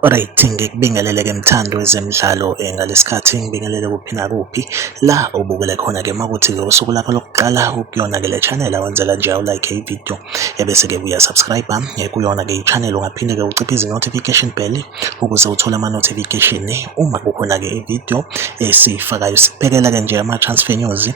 Alright, ngikubingelele-ke mthando wezemidlalo ngalesikhathi ngibingelele kuphi nakuphi la ubukele khona-ke makuthi-ke usuku lakho lokuqala ukuyona-ke le channel awenzela nje awulike ividiyo ebese-ke uyasubscribe kuyona-ke i-channel ungaphinde-ke uciphe izi-notification bell ukuze uthole ama-notification uma kukhona-ke ividiyo esiyifakayo. Sikubhekela-ke nje ama-transfer news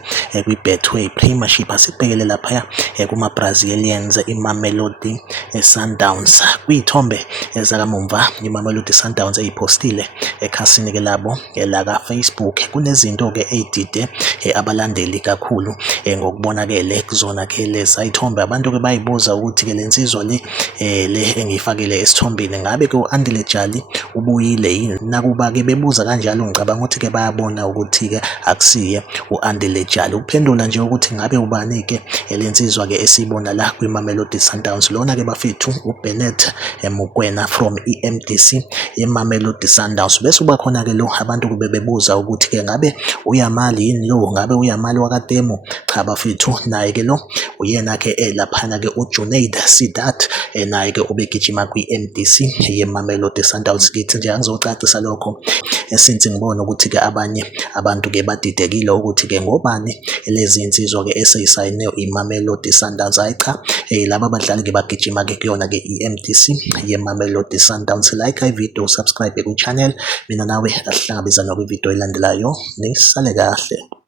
kwi-Betway Premiership, asikubhekele laphaya kuma-Brazilians iMamelodi Sundowns kwiy'thombe zakamumva iMamelodi Sundowns ey'phostile ekhasini-ke labo la Facebook. Kunezinto-ke ey'dide abalandeli kakhulu ngokubonakele kuzona-ke lezi y'thombe. Abantu-ke bayibuza ukuthi-ke le nsizwa le engiyifakile esithombeni ngabe-ke u-Andile Jali ubuyile yini? Nakuba-ke bebuza kanjalo ngicabanga ukuthi-ke bayabona ukuthi-ke akusiye u-Andile Jali. Uphendula nje ukuthi ngabe ubani-ke le nsizwa-ke esiyibona la kwiMamelodi Sundowns, lona-ke bafethu uBennett Mokoena from i-MDC iMamelodi Sundowns. Bese kuba khona-ke lo abantu kube bebuza ukuthi-ke ngabe uyamali yini lo, ngabe uyamali wakatemu? Cha bafethu, naye-ke lo uyena-ke laphana-ke uJunaid Sidat naye-ke ubegijima kwi-MDC yeMamelodi Sundowns. Ngithi nje angizocacisa lokho since ngibona ukuthi-ke abanye abantu-ke badidekile ukuthi-ke ngobani lezi nsizwa-ke eseyisayine iMamelodi Sundowns. Hayi cha, laba badlali-ke bagijima-ke kuyona-ke i-MDC yeMamelodi Sundowns. Like ividiyo, subscribe ku-channel, mina nawe asihlangabezane kwividiyo elandelayo, nisale kahle.